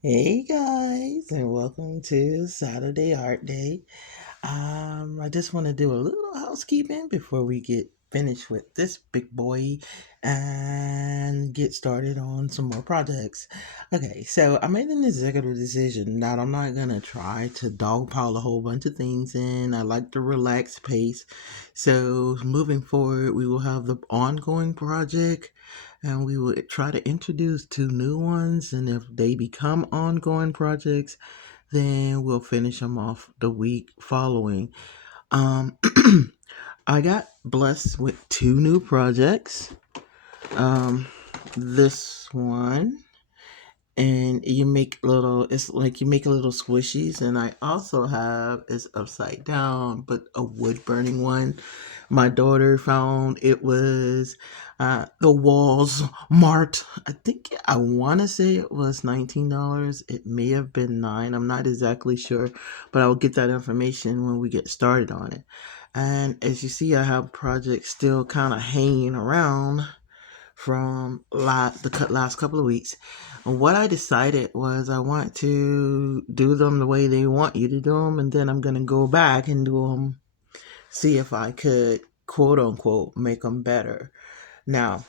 Hey guys, and welcome to Saturday Art Day. I just want to do a little housekeeping before we get finished with this big boy and get started on some more projects. Okay, so I made an executive decision that I'm not gonna try to dogpile a whole bunch of things in. I like the relaxed pace. So moving forward, we will have the ongoing project and we will try to introduce two new ones. And if they become ongoing projects, then we'll finish them off the week following. Um, I got blessed with two new projects. Um, this one, and you make little, it's like you make little squishies, and I also have is upside down, but a wood burning one. My daughter found it was the walls marked. I think I want to say it was $19. It may have been 9. I'm not exactly sure, but I'll get that information when we get started on it. And as you see, I have projects still kind of hanging around from the last couple of weeks. And what I decided was I want to do them the way they want you to do them, and then I'm gonna go back and do them, see if I could quote unquote make them better. Now,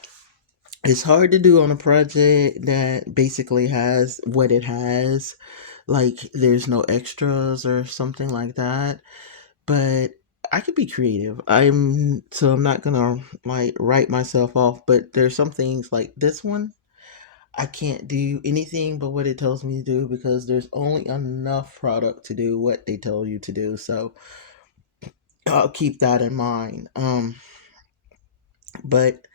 it's hard to do on a project that basically has what it has, like there's no extras or something like that. But I could be creative. I'm not gonna like write myself off, but there's some things like this one I can't do anything but what it tells me to do because there's only enough product to do what they tell you to do. So I'll keep that in mind. But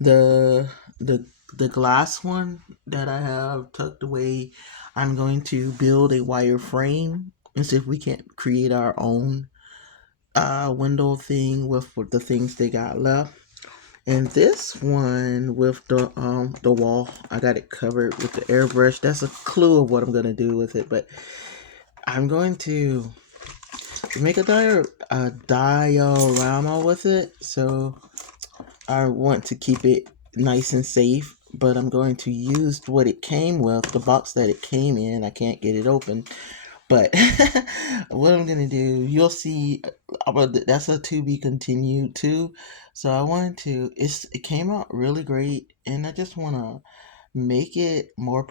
the the the glass one that I have tucked away, I'm going to build a wire frame and see if we can't create our own window thing with the things they got left. And this one with the wall, I got it covered with the airbrush. That's a clue of what I'm gonna do with it. But I'm going to make a diorama with it. So I want to keep it nice and safe. But I'm going to use what it came with, the box that it came in. I can't get it open. But what I'm gonna do, you'll see. That's a to be continued too. So I wanted to. It came out really great, and I just want to make it more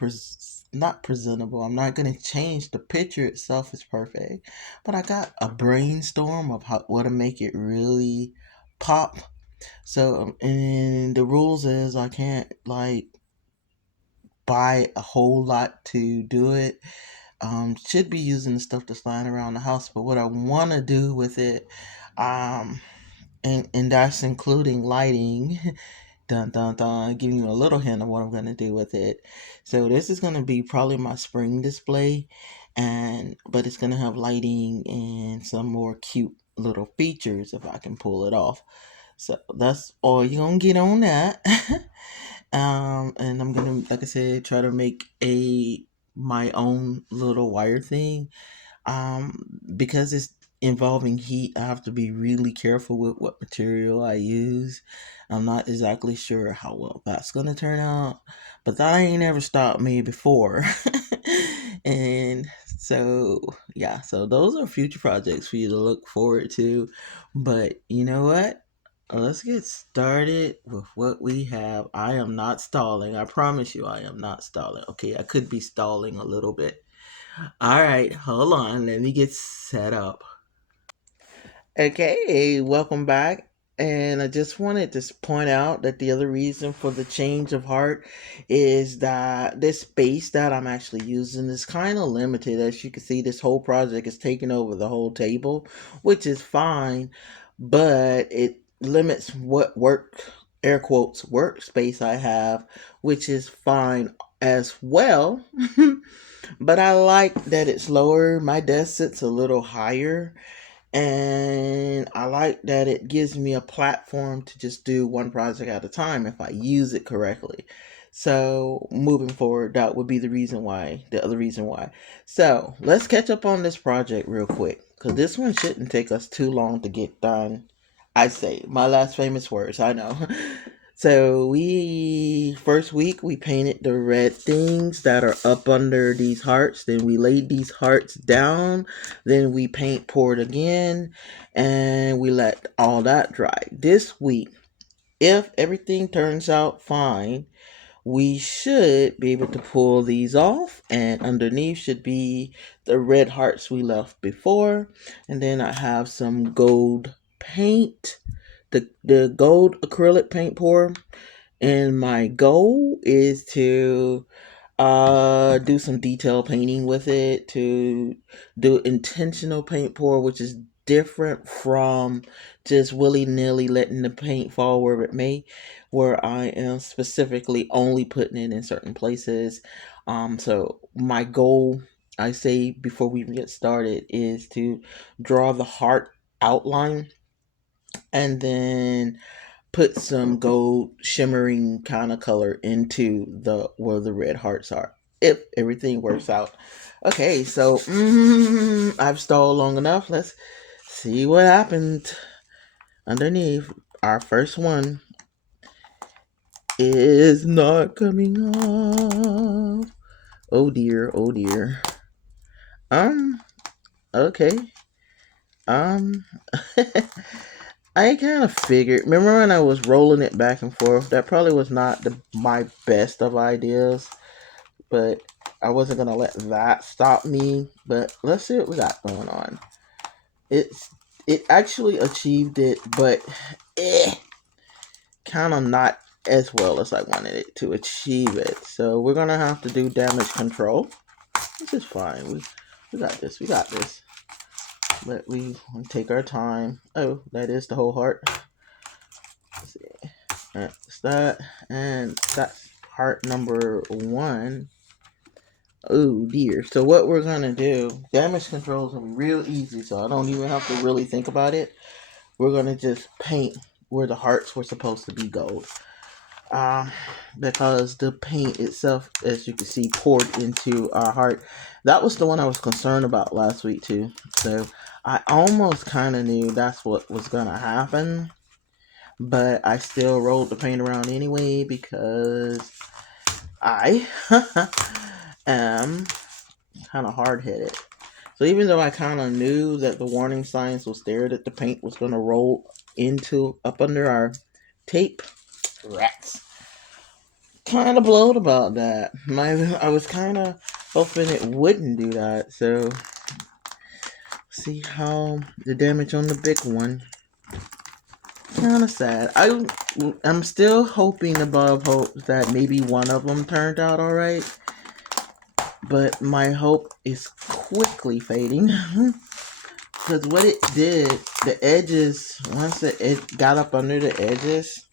not presentable. I'm not gonna change the picture itself is perfect, but I got a brainstorm of how what to make it really pop. So and the rules is I can't like buy a whole lot to do it. Should be using the stuff that's lying around the house, but what I want to do with it, um, and that's including lighting. Dun dun dun, giving you a little hint of what I'm gonna do with it. So this is gonna be probably my spring display, and but it's gonna have lighting and some more cute little features if I can pull it off. So that's all you're gonna get on that. And I'm gonna, like I said, try to make a my own little wire thing. Because it's involving heat, I have to be really careful with what material I use. I'm not exactly sure how well that's gonna turn out, but that ain't ever stopped me before. And so yeah, so those are future projects for you to look forward to. But you know what? Let's get started with what we have. I am not stalling. I promise you, I am not stalling. Okay, I could be stalling a little bit. All right, hold on. Let me get set up. Okay, welcome back. And I just wanted to point out that the other reason for the change of heart is that this space that I'm actually using is kind of limited. As you can see, this whole project is taking over the whole table, which is fine, but it limits what work, air quotes, workspace I have, which is fine as well. But I like that it's lower. My desk sits a little higher, and I like that it gives me a platform to just do one project at a time if I use it correctly. So moving forward, that would be the other reason why. So let's catch up on this project real quick because this one shouldn't take us too long to get done. I say my last famous words, I know. So we first week we painted the red things that are up under these hearts. Then we laid these hearts down. Then we paint poured again, and we let all that dry. This week, if everything turns out fine, we should be able to pull these off, and underneath should be the red hearts we left before. And then I have some gold paint, the gold acrylic paint pour, and my goal is to do some detail painting with it, to do intentional paint pour, which is different from just willy-nilly letting the paint fall where it may, where I am specifically only putting it in certain places. So my goal, I say before we even get started, is to draw the heart outline, and then put some gold shimmering kind of color into the where the red hearts are, if everything works out. Okay, so I've stalled long enough. Let's see what happened underneath. Our first one is not coming off. Oh dear, oh dear. um okay. um I kind of figured. Remember when I was rolling it back and forth? That probably was not my best of ideas, but I wasn't gonna let that stop me. But let's see what we got going on. It's it actually achieved it, but kind of not as well as I wanted it to achieve it. So we're gonna have to do damage control, which is fine. We got this. We got this. But we want to take our time. Oh, that is the whole heart. Let's see. That's that, and that's heart number one. Oh dear. So what we're gonna do? Damage control is gonna be real easy, so I don't even have to really think about it. We're gonna just paint where the hearts were supposed to be gold. Because the paint itself, as you can see, poured into our heart. That was the one I was concerned about last week too. So I almost kind of knew that's what was gonna happen, but I still rolled the paint around anyway because I am kind of hard headed. So even though I kind of knew that the warning signs was there that the paint was going to roll into up under our tape, rats, kind of blowed about that. I was kind of hoping it wouldn't do that. So see how the damage on the big one. Kind of sad. I'm still hoping above hope that maybe one of them turned out all right, but my hope is quickly fading. Because what it did, the edges, once it got up under the edges,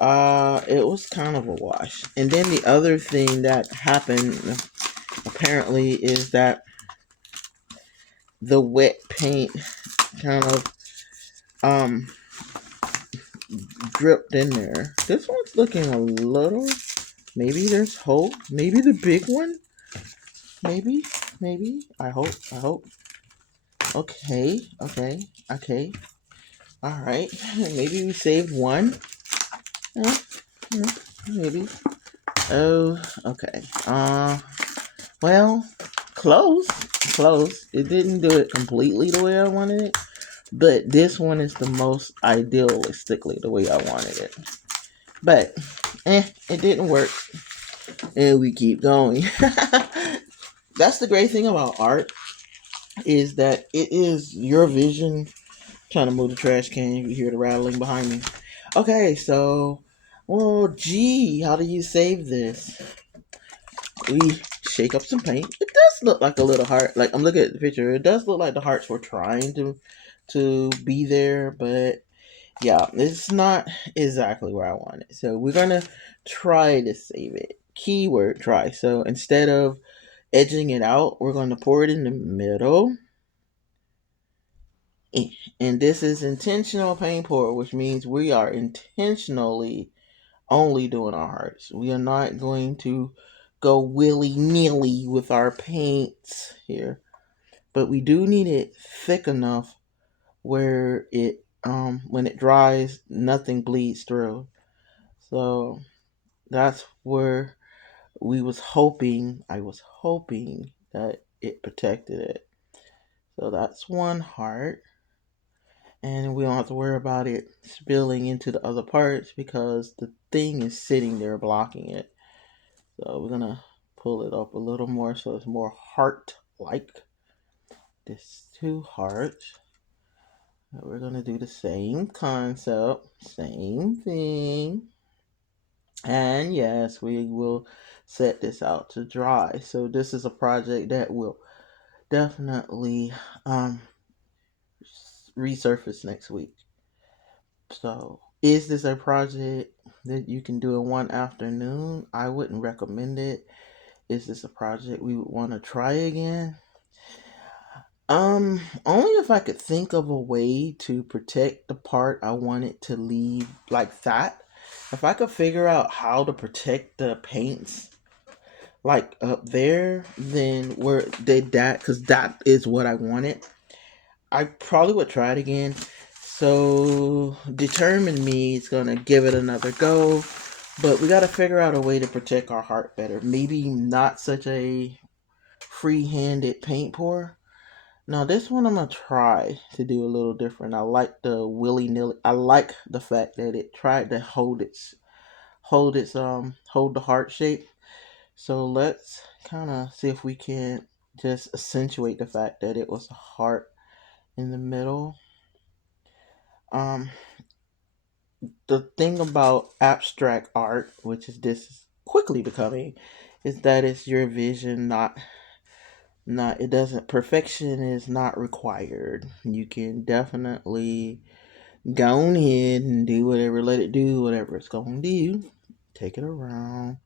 it was kind of a wash. And then the other thing that happened, apparently, is that the wet paint kind of, dripped in there. This one's looking a little, maybe there's hope. Maybe the big one? Maybe. I hope. Okay. All right. Maybe we saved one. Maybe. Oh, okay. Well, close. It didn't do it completely the way I wanted it, but this one is the most idealistically the way I wanted it. But, it didn't work, and we keep going. That's the great thing about art, is that it is your vision. Trying to move the trash can, you hear the rattling behind me. Okay, so, well, gee, how do you save this? We shake up some paint. It does look like a little heart. Like, I'm looking at the picture, it does look like the hearts were trying to be there, but yeah, it's not exactly where I want it. So we're gonna try to save it. Keyword try. So instead of edging it out, we're gonna pour it in the middle. And this is intentional paint pour, which means we are intentionally only doing our hearts. We are not going to go willy-nilly with our paints here. But we do need it thick enough where it when it dries, nothing bleeds through. So that's where I was hoping that it protected it. So that's one heart. And we don't have to worry about it spilling into the other parts because the thing is sitting there blocking it. So we're gonna pull it up a little more so it's more heart like. This two hearts. We're gonna do the same concept, same thing. And yes, we will set this out to dry. So this is a project that will definitely um, resurface next week. So is this a project that you can do in one afternoon? I wouldn't recommend it. Is this a project we would want to try again? Only if I could think of a way to protect the part I wanted to leave like that. If I could figure out how to protect the paints like up there, then where they that because that is what I wanted. I probably would try it again. So determined me is gonna give it another go, but we gotta figure out a way to protect our heart better. Maybe not such a free-handed paint pour. Now this one I'm gonna try to do a little different. I like the willy nilly. I like the fact that it tried to hold the heart shape. So let's kind of see if we can just accentuate the fact that it was a heart in the middle. Um, the thing about abstract art, which is this quickly becoming, is that it's your vision, not it doesn't perfection is not required. You can definitely go ahead and do whatever, let it do whatever it's going to do. Take it around.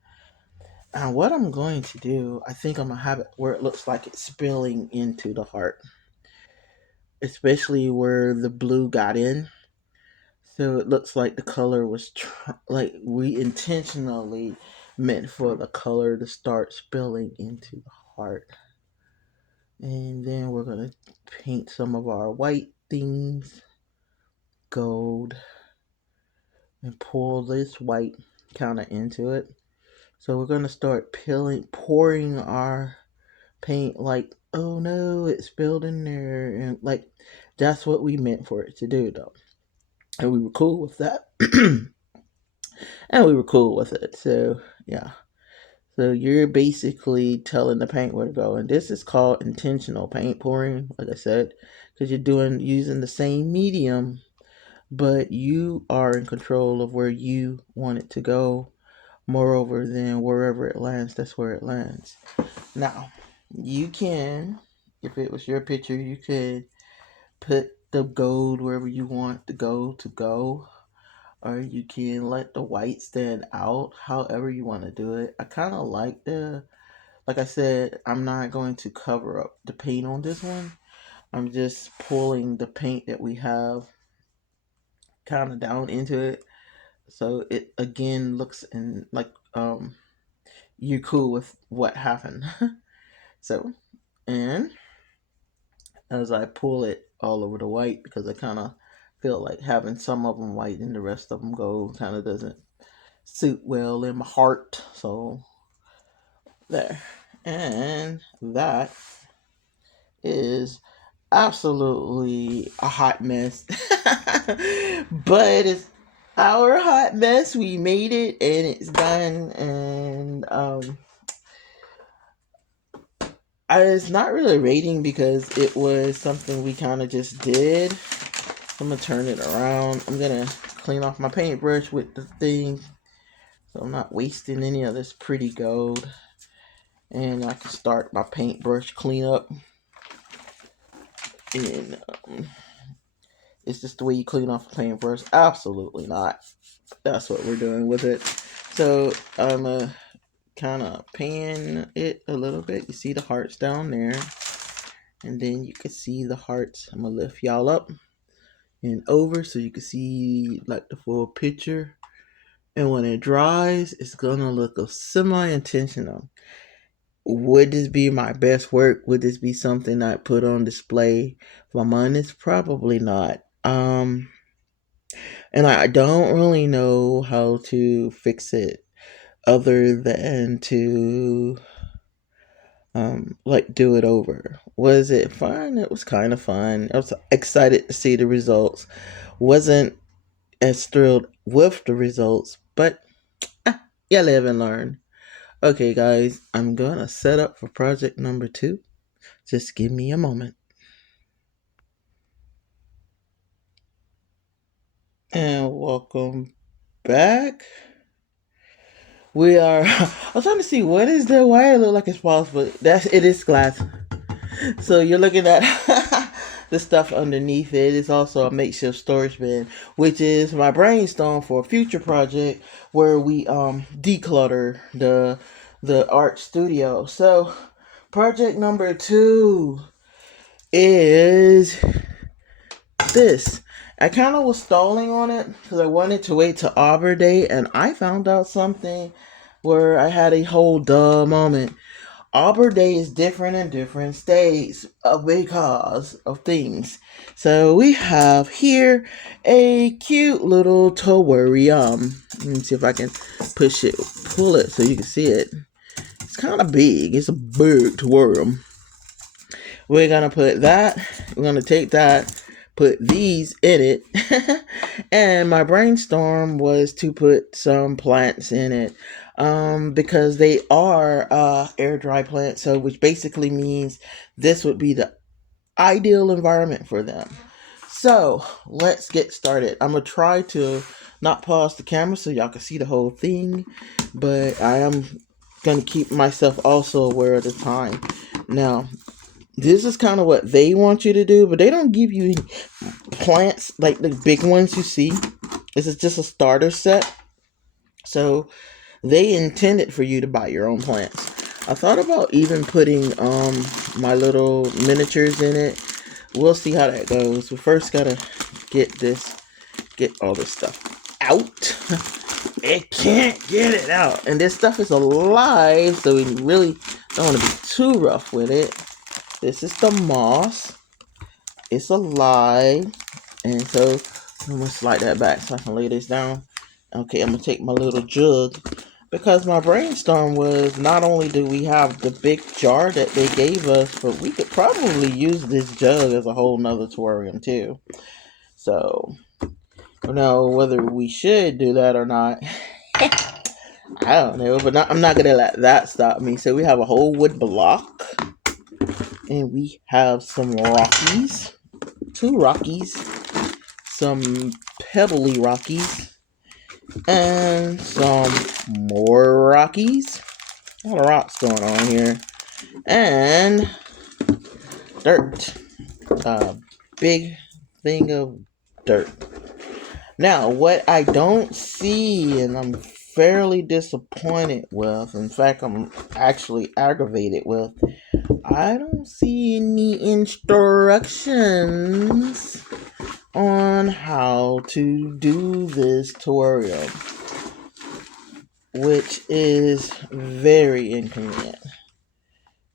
And what I'm going to do, I think I'm gonna have it where it looks like it's spilling into the heart, especially where the blue got in. So it looks like the color was like we intentionally meant for the color to start spilling into the heart. And then we're gonna paint some of our white things gold and pull this white kind of into it. So we're gonna start pouring our paint like, oh no, it spilled in there, and like that's what we meant for it to do though, and we were cool with that. And we were cool with it. So yeah. So you're basically telling the paint where to go, and this is called intentional paint pouring, like I said, because you're doing using the same medium, but you are in control of where you want it to go. Moreover, than wherever it lands, that's where it lands. Now, you can, if it was your picture, you could put the gold wherever you want the gold to go, or you can let the white stand out however you want to do it. I kind of like I said, I'm not going to cover up the paint on this one. I'm just pulling the paint that we have kind of down into it. So it again looks in like you're cool with what happened. So, and as I pull it all over the white, because I kind of feel like having some of them white and the rest of them gold kind of doesn't suit well in my heart. So there, and that is absolutely a hot mess. But it's our hot mess. We made it and it's done. And it's not really a rating because it was something we kind of just did. I'm gonna turn it around. I'm gonna clean off my paintbrush with the thing so I'm not wasting any of this pretty gold. And I can start my paintbrush cleanup. And is this the way you clean off a paintbrush? Absolutely not. That's what we're doing with it. So I'm gonna kind of pan it a little bit. You see the hearts down there, and then you can see the hearts. I'm gonna lift y'all up and over so you can see like the full picture. And when it dries, it's gonna look a semi-intentional. Would this be my best work? Would this be something I put on display for months? Probably not. And I don't really know how to fix it other than to like do it over. Was it fun? It was kind of fun. I was excited to see the results. Wasn't as thrilled with the results, but you live and learn. Okay, guys, I'm gonna set up for project number 2. Just give me a moment. And welcome back. We are. I'm trying to see what is the why it look like it's false, but it is glass. So you're looking at the stuff underneath it. It's also a makeshift storage bin, which is my brainstorm for a future project where we declutter the art studio. So project number 2 is this. I kind of was stalling on it because I wanted to wait till Arbor Day, and I found out something where I had a whole duh moment. Arbor Day is different in different states because of things. So we have here a cute little terrarium. Let me see if I can pull it so you can see it. It's kind of big. It's a big terrarium. We're going to put that. We're going to take that, put these in it. And my brainstorm was to put some plants in it. Because they are air dry plants, so which basically means this would be the ideal environment for them. So let's get started. I'm gonna try to not pause the camera so y'all can see the whole thing, but I am gonna keep myself also aware of the time. Now, this is kind of what they want you to do, but they don't give you plants like the big ones you see. This is just a starter set. So they intended for you to buy your own plants. I thought about even putting my little miniatures in it. We'll see how that goes. We first gotta get all this stuff out. It can't get it out. And this stuff is alive, so we really don't want to be too rough with it. This is the moss. It's alive. And so I'm gonna slide that back so I can lay this down. Okay, I'm gonna take my little jug because my brainstorm was not only do we have the big jar that they gave us, but we could probably use this jug as a whole nother terrarium too. So I don't know whether we should do that or not. I don't know, but I'm not gonna let that stop me. So we have a whole wood block, and we have some rockies, 2 rockies, some pebbly rockies, and some more rockies. A lot of rocks going on here. And dirt. A big thing of dirt. Now, what I don't see, and I'm fairly disappointed with, in fact, I'm actually aggravated with, I don't see any instructions on how to do this tutorial, which is very inconvenient.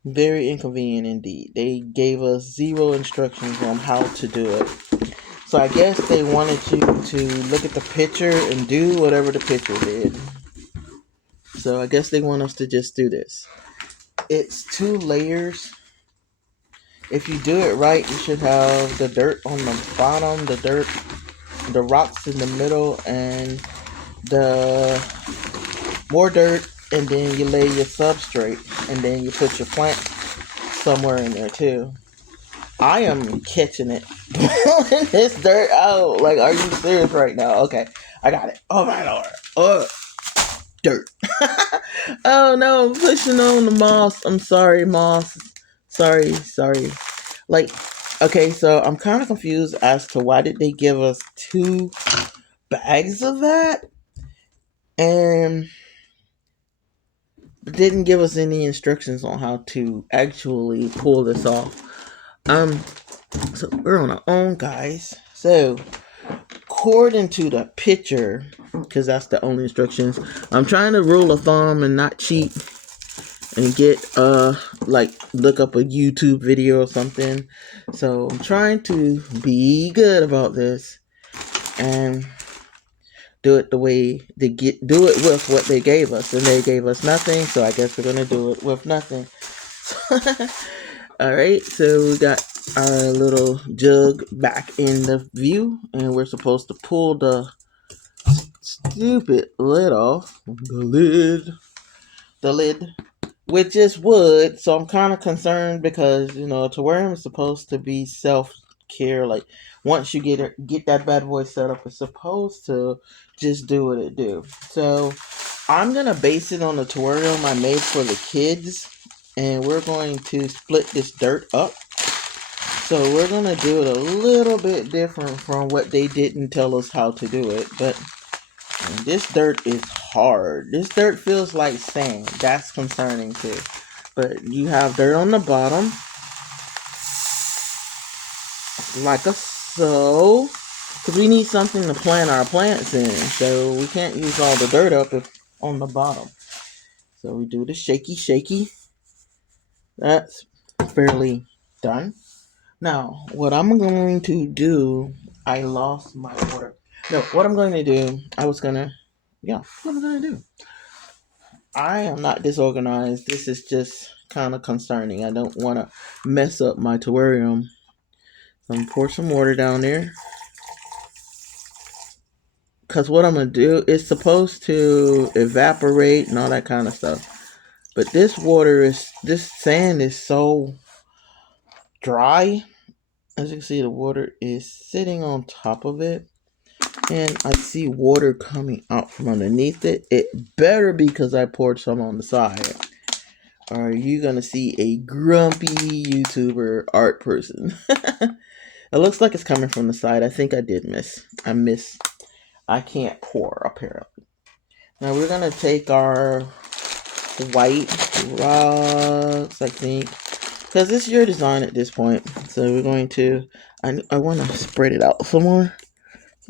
Very inconvenient indeed. They gave us 0 instructions on how to do it. So I guess they wanted you to look at the picture and do whatever the picture did. So I guess they want us to just do this. It's 2 layers. If you do it right, you should have the dirt on the bottom, the rocks in the middle, and the more dirt, and then you lay your substrate, and then you put your plant somewhere in there too. I am catching it. Pulling this dirt out. Like, are you serious right now? Okay, I got it. Oh my lord. Oh, dirt. Oh no, I'm pushing on the moss. I'm sorry, moss. Sorry. Like, okay, so I'm kind of confused as to why did they give us 2 bags of that and didn't give us any instructions on how to actually pull this off. So we're on our own, guys. So according to the picture, because that's the only instructions, I'm trying to rule of thumb and not cheat and get like look up a YouTube video or something. So I'm trying to be good about this, and do it the way they do it with what they gave us, and they gave us nothing, so I guess we're gonna do it with nothing. All right, so we got our little jug back in the view, and we're supposed to pull the stupid lid off. The lid, which is wood. So I'm kind of concerned because a terrarium is supposed to be self care. Like once you get that bad boy set up, it's supposed to just do what it do. So I'm gonna base it on the terrarium I made for the kids, and we're going to split this dirt up. So we're gonna do it a little bit different from what they didn't tell us how to do it, but this dirt is hard. This dirt feels like sand. That's concerning too. But you have dirt on the bottom, like a so. Because we need something to plant our plants in. So we can't use all the dirt up on the bottom. So we do the shaky. That's fairly done. Now, what I'm going to do, I lost my water. No, what I'm going to do, what I'm going to do. I am not disorganized. This is just kind of concerning. I don't want to mess up my terrarium. So I'm going to pour some water down there. Because what I'm going to do is supposed to evaporate and all that kind of stuff. But this sand is so dry. As you can see, the water is sitting on top of it. And I see water coming out from underneath it. It better be because I poured some on the side. Or you gonna see a grumpy YouTuber art person. It looks like it's coming from the side. I think I did miss. I can't pour apparently. Now we're gonna take our white rocks, I think, because it's your design at this point. So we're going to. I want to spread it out some more.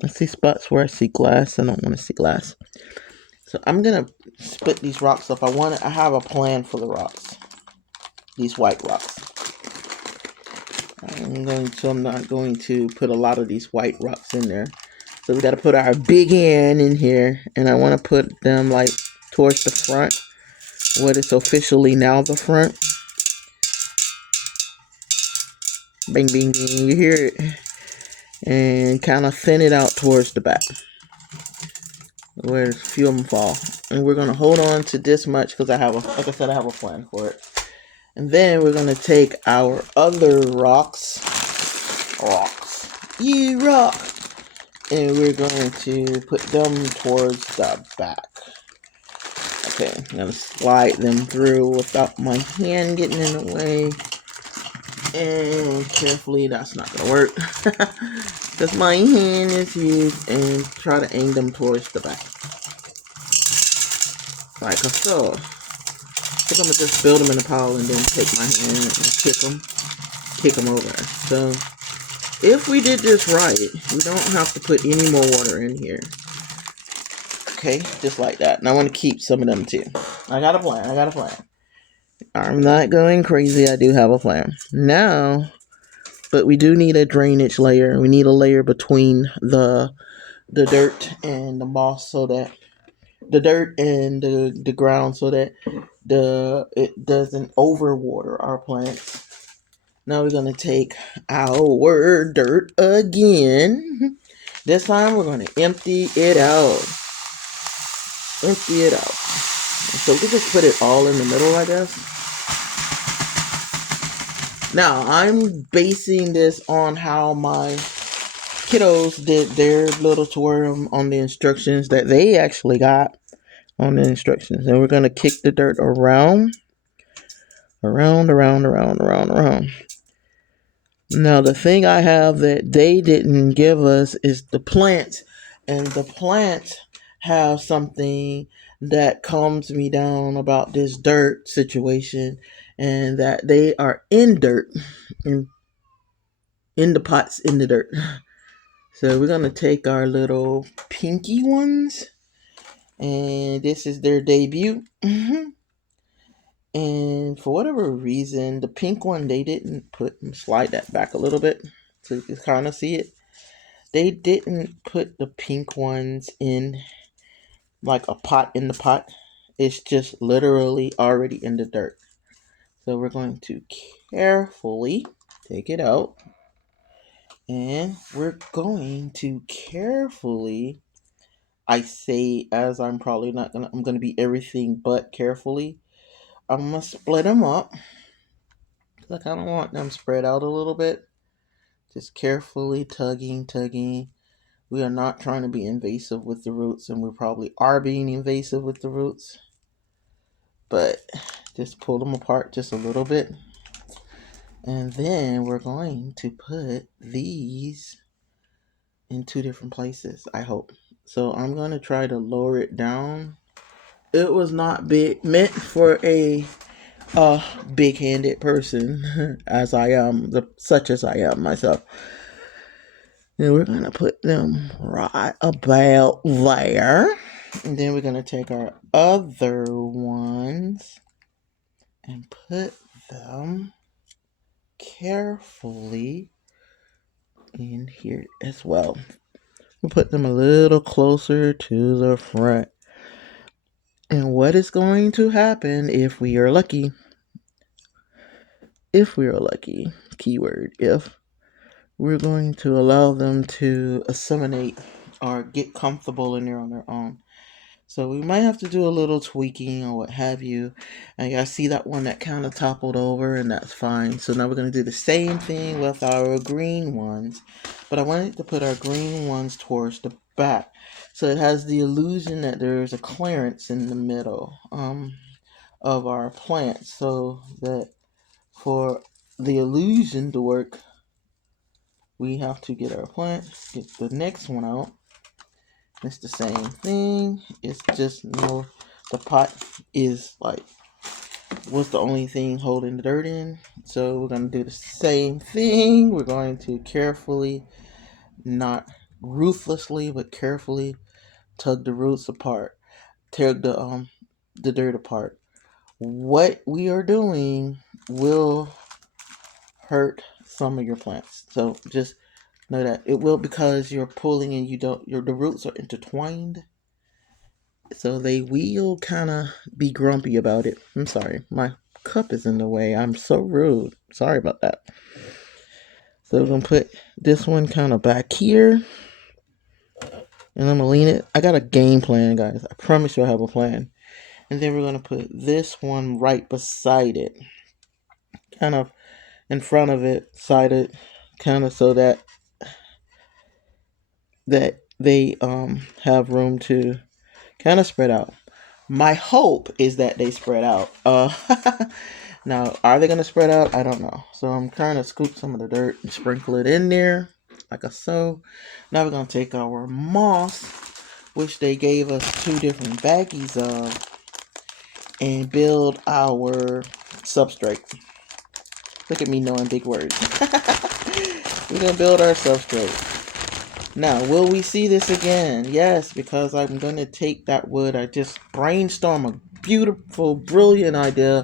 I see spots where I see glass. I don't want to see glass. So I'm gonna split these rocks up. I have a plan for the rocks. These white rocks. I'm not going to put a lot of these white rocks in there. So we got to put our big hand in here, and I want to put them like towards the front, what is officially now the front. Bing, bing, bing. You hear it, and kind of thin it out towards the back, where a few of them fall. And we're gonna hold on to this much because I have a plan for it. And then we're gonna take our other rocks, you rock, and we're going to put them towards the back. Okay, I'm gonna slide them through without my hand getting in the way. And carefully, that's not gonna work because my hand is huge. And try to aim them towards the back, like so. I think I'm gonna just build them in a pile and then take my hand and kick them over. So if we did this right, we don't have to put any more water in here. Okay, just like that. And I want to keep some of them too. I got a plan. I'm not going crazy. I do have a plan. Now, but we do need a drainage layer. We need a layer between the dirt and the moss, so that the dirt and the ground, so that it doesn't overwater our plants. Now we're gonna take our dirt again. This time we're gonna empty it out. So we just put it all in the middle, I guess. Now I'm basing this on how my kiddos did their little terrarium on the instructions that they actually got on the instructions. And we're gonna kick the dirt around. Now the thing I have that they didn't give us is the plants. And the plants have something that calms me down about this dirt situation, and that they are in dirt, in the pots in the dirt. So we're gonna take our little pinky ones, and this is their debut. And for whatever reason, the pink one, they didn't slide that back a little bit so you can kind of see it. They didn't put the pink ones in like a pot in the pot. It's just literally already in the dirt. So we're going to carefully take it out, and we're going to carefully, I say as I'm probably not gonna, I'm gonna be everything but carefully. I'm gonna split them up. I kind of want them spread out a little bit. Just carefully tugging. We are not trying to be invasive with the roots, and we probably are being invasive with the roots. But just pull them apart just a little bit. And then we're going to put these in two different places, I hope. So I'm going to try to lower it down. It was not meant for a big-handed person as I am, such as I am myself. And we're going to put them right about there. And then we're going to take our other ones and put them carefully in here as well. We'll put them a little closer to the front. And what is going to happen if we are lucky? If we are lucky, keyword if, we're going to allow them to assimilate or get comfortable in there on their own. So we might have to do a little tweaking or what have you. And I see that one that kind of toppled over, and that's fine. So now we're going to do the same thing with our green ones. But I wanted to put our green ones towards the back. So it has the illusion that there's a clearance in the middle of our plant. So that for the illusion to work, we have to get our plant, get the next one out. It's the same thing. It's just the pot is like was the only thing holding the dirt in. So we're gonna do the same thing. We're going to carefully, not ruthlessly, but carefully tug the roots apart, tug the dirt apart. What we are doing will hurt some of your plants. So just know that it will, because you're pulling and the roots are intertwined. So they will kind of be grumpy about it. I'm sorry, my cup is in the way. I'm so rude. Sorry about that. So we're going to put this one kind of back here. And I'm going to lean it. I got a game plan, guys. I promise you I have a plan. And then we're going to put this one right beside it. Kind of in front of it, sided. Kind of so that they have room to kind of spread out. My hope is that they spread out. Now, are they going to spread out? I don't know. So I'm trying to scoop some of the dirt and sprinkle it in there, like so. Now we're going to take our moss, which they gave us 2 different baggies of, and build our substrate. Look at me knowing big words. We're going to build our substrate. Now, will we see this again? Yes, because I'm going to take that wood. I just brainstorm a beautiful, brilliant idea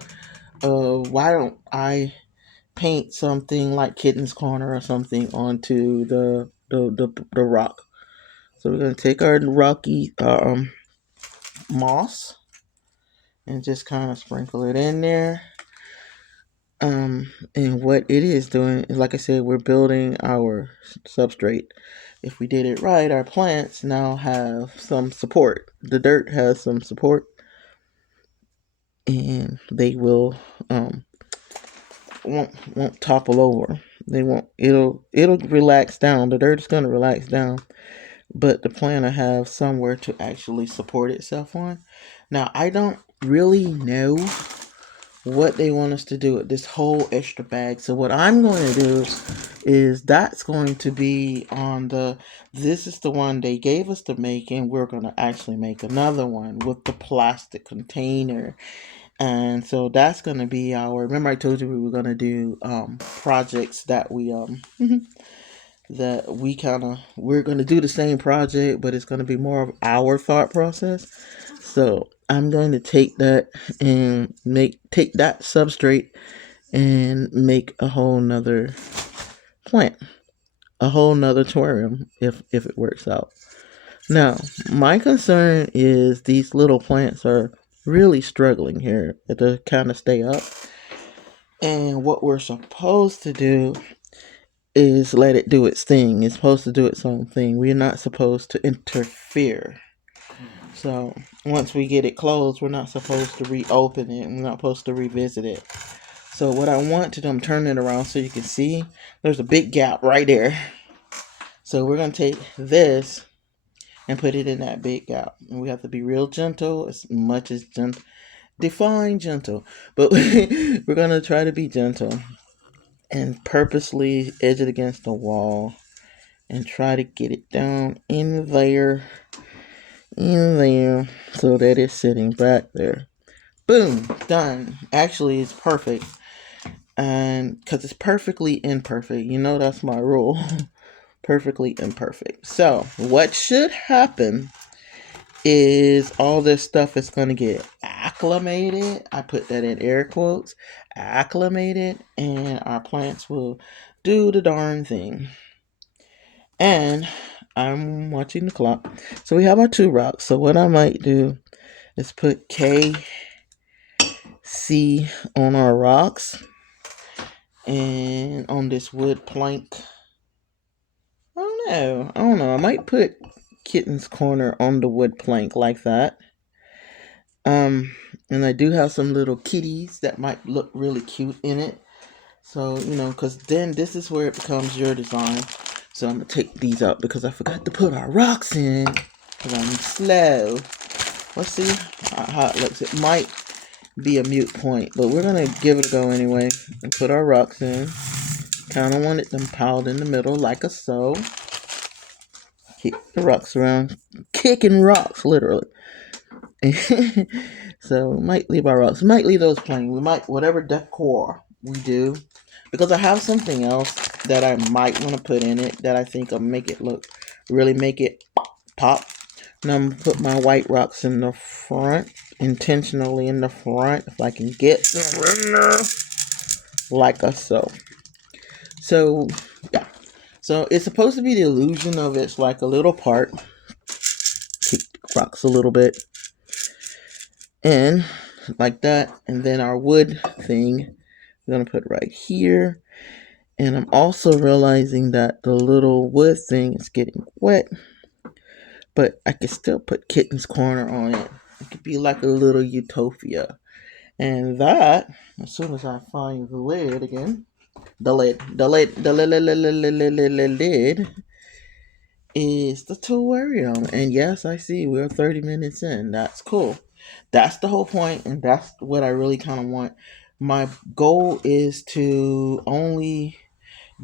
of why don't I paint something like Kitten's Corner or something onto the rock. So we're going to take our rocky moss and just kind of sprinkle it in there. And what it is doing, like I said, we're building our substrate. If we did it right, our plants now have some support. The dirt has some support, and they will won't topple over. They won't. It'll relax down. The dirt is gonna relax down, but the plant will have somewhere to actually support itself on. Now I don't really know what they want us to do with this whole extra bag. So what I'm going to do is that's going to be on this is the one they gave us to make, and we're going to actually make another one with the plastic container. And so that's going to be remember I told you we were going to do projects that we're going to do the same project, but it's going to be more of our thought process. So I'm going to take that and take that substrate and make a whole nother plant a whole nother terrarium if it works out. Now, my concern is these little plants are really struggling here to kind of stay up. And what we're supposed to do is let it do its thing. It's supposed to do its own thing. We're not supposed to interfere. So once we get it closed, we're not supposed to reopen it. We're not supposed to revisit it. So what I want to do, I'm turning it around so you can see there's a big gap right there. So we're going to take this and put it in that big gap. And we have to be real gentle, as much as gentle. Define gentle. But we're going to try to be gentle and purposely edge it against the wall and try to get it down in there, so that it's sitting back there. Boom, done. Actually, it's perfect. And because it's perfectly imperfect, that's my rule. Perfectly imperfect. So what should happen is all this stuff is going to get acclimated. I put that in air quotes, acclimated, and our plants will do the darn thing. And I'm watching the clock. So we have our 2 rocks. So what I might do is put KC on our rocks and on this wood plank. I don't know. I might put Kitten's Corner on the wood plank like that. And I do have some little kitties that might look really cute in it. So, because then this is where it becomes your design. So I'm going to take these out because I forgot to put our rocks in. Because I'm slow. Let's see how it looks. It might be a mute point, but we're going to give it a go anyway. And put our rocks in. Kind of want them piled in the middle like a so. Kick the rocks around. Kicking rocks, literally. So we might leave our rocks. We might leave those plain. We might, whatever decor we do, because I have something else that I might want to put in it that I think will make it really make it pop. Now I'm going to put my white rocks in the front, intentionally in the front, if I can get them in there, like a so. So, yeah. So it's supposed to be the illusion of it's like a little part. Kick the rocks a little bit. And like that. And then our wood thing, we're going to put right here. And I'm also realizing that the little wood thing is getting wet. But I can still put Kitten's Corner on it. It could be like a little utopia. And that, as soon as I find the lid again, the lid is the terrarium. And yes, I see we're 30 minutes in. That's cool. That's the whole point, and that's what I really kind of want. My goal is to only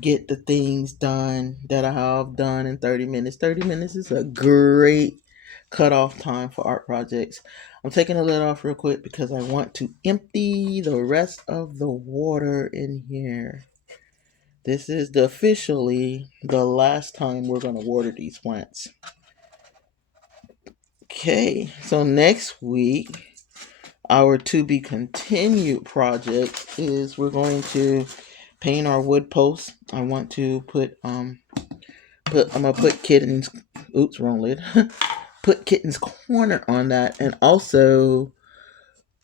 get the things done that I have done in 30 minutes. 30 minutes is a great cutoff time for art projects. I'm taking the lid off real quick because I want to empty the rest of the water in here. This is officially the last time we're going to water these plants. Okay, so next week, our to be continued project is we're going to paint our wood posts. I want to I'm gonna put Kitten's, oops, wrong lid. Put Kitten's Corner on that, and also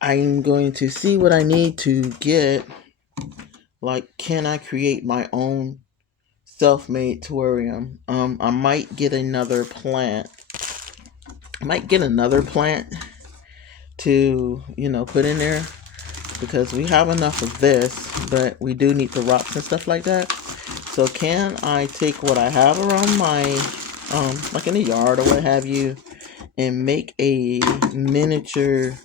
I'm going to see what I need to get. Like, can I create my own self-made terrarium? I might get another plant. To, put in there, because we have enough of this, but we do need the rocks and stuff like that. So can I take what I have around my, like in the yard or what have you, and make a miniature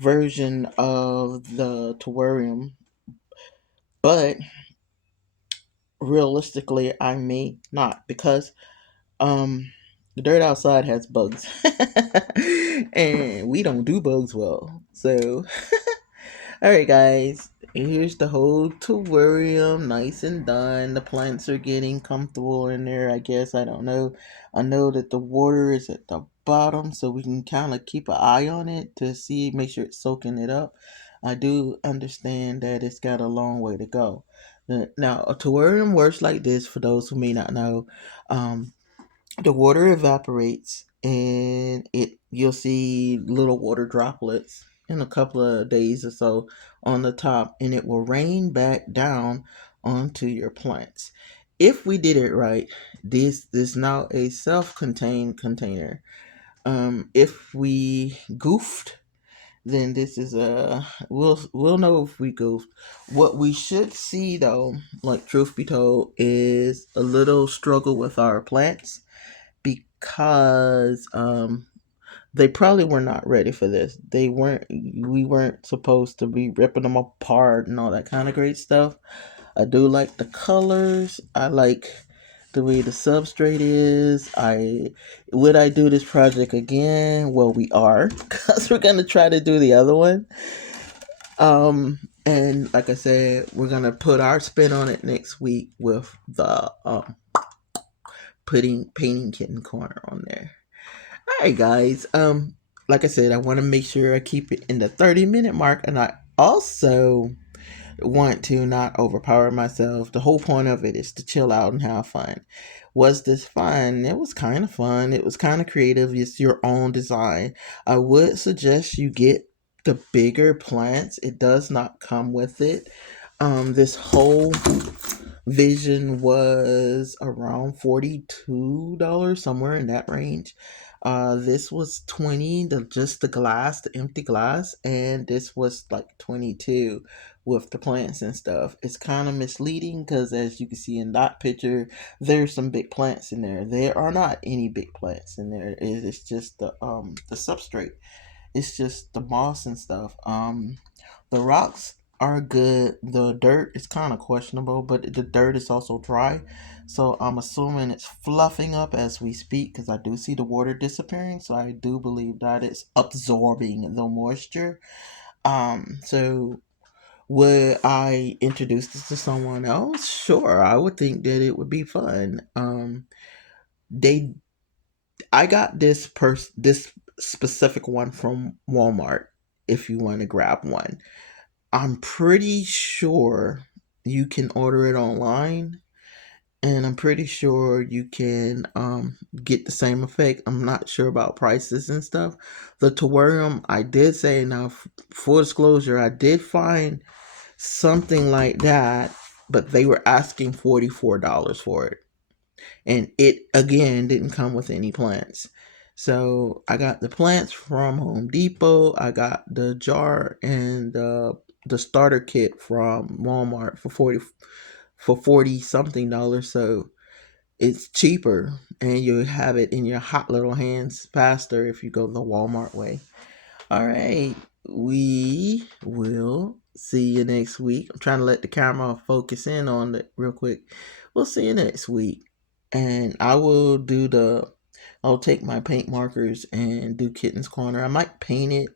version of the terrarium? But realistically, I may not, because the dirt outside has bugs. And we don't do bugs well. So alright guys, here's the whole terrarium, nice and done. The plants are getting comfortable in there, I guess. I don't know. I know that the water is at the bottom, so we can kind of keep an eye on it to see, make sure it's soaking it up. I do understand that it's got a long way to go. Now, a terrarium works like this for those who may not know. Um, the water evaporates and you'll see little water droplets in a couple of days or so on the top, and it will rain back down onto your plants. If we did it right, this is now a self-contained container. If we goofed, then this is a we'll know if we goofed. What we should see though, like truth be told, is a little struggle with our plants because they probably were not ready for this. We weren't supposed to be ripping them apart and all that kind of great stuff. I do like the colors. I like the way the substrate is. I Would I do this project again? Well, we are because we're gonna try to do the other one. And like I said, we're gonna put our spin on it next week with the putting painting kitten corner on there. All right, guys. Like I said, I want to make sure I keep it in the 30-minute mark, and I also want to not overpower myself. The whole point of it is to chill out and have fun. Was this fun? It was kind of fun. It was kind of creative. It's your own design. I would suggest you get the bigger plants. It does not come with it. This whole vision was around $42, somewhere in that range. This was 20, just the glass, the empty glass, and this was like 22 with the plants and stuff. It's kind of misleading because as you can see in that picture, there's some big plants in there. There are not any big plants in there. It's just the substrate. It's just the moss and stuff. The rocks are good. The dirt is kind of questionable, but the dirt is also dry. So I'm assuming it's fluffing up as we speak because I do see the water disappearing. So I do believe that it's absorbing the moisture. So would I introduce this to someone else? Sure, I would think that it would be fun. They I got this specific one from Walmart if you want to grab one. I'm pretty sure you can order it online, and I'm pretty sure you can get the same effect. I'm not sure about prices and stuff. The terrarium, I did say, now, full disclosure, I did find something like that, but they were asking $44 for it. And it, again, didn't come with any plants. So I got the plants from Home Depot. I got the jar and the starter kit from Walmart for 40 something dollars. So it's cheaper and you have it in your hot little hands faster if you go the Walmart way. All right, we will see you next week. I'm trying to let the camera focus in on it real quick. We'll see you next week. And I'll take my paint markers and do Kitten's Corner. I might paint it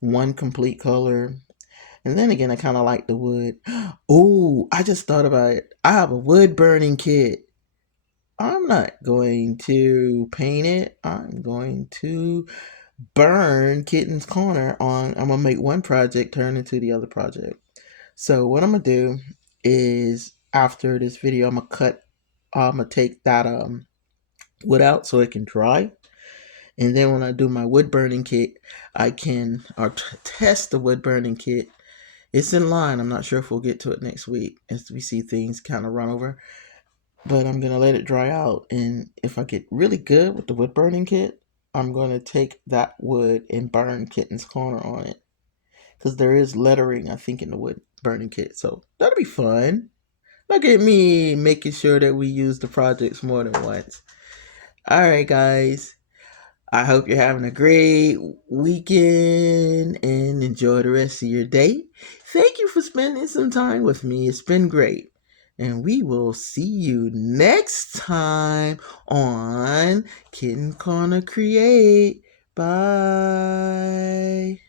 one complete color. And then again, I kind of like the wood. Oh, I just thought about it. I have a wood burning kit. I'm not going to paint it. I'm going to burn Kitten's Corner on. I'm gonna make one project turn into the other project. So what I'm gonna do is after this video, I'm gonna take that wood out so it can dry, and then when I do my wood burning kit, I can test the wood burning kit. It's in line. I'm not sure if we'll get to it next week as we see things kind of run over. But I'm gonna let it dry out, and if I get really good with the wood burning kit, I'm gonna take that wood and burn Kitten's Corner on it because there is lettering, I think, in the wood burning kit. So that'll be fun. Look at me making sure that we use the projects more than once. All right, guys. I hope you're having a great weekend and enjoy the rest of your day. Thank you for spending some time with me. It's been great. And we will see you next time on Kitten Corner Create. Bye.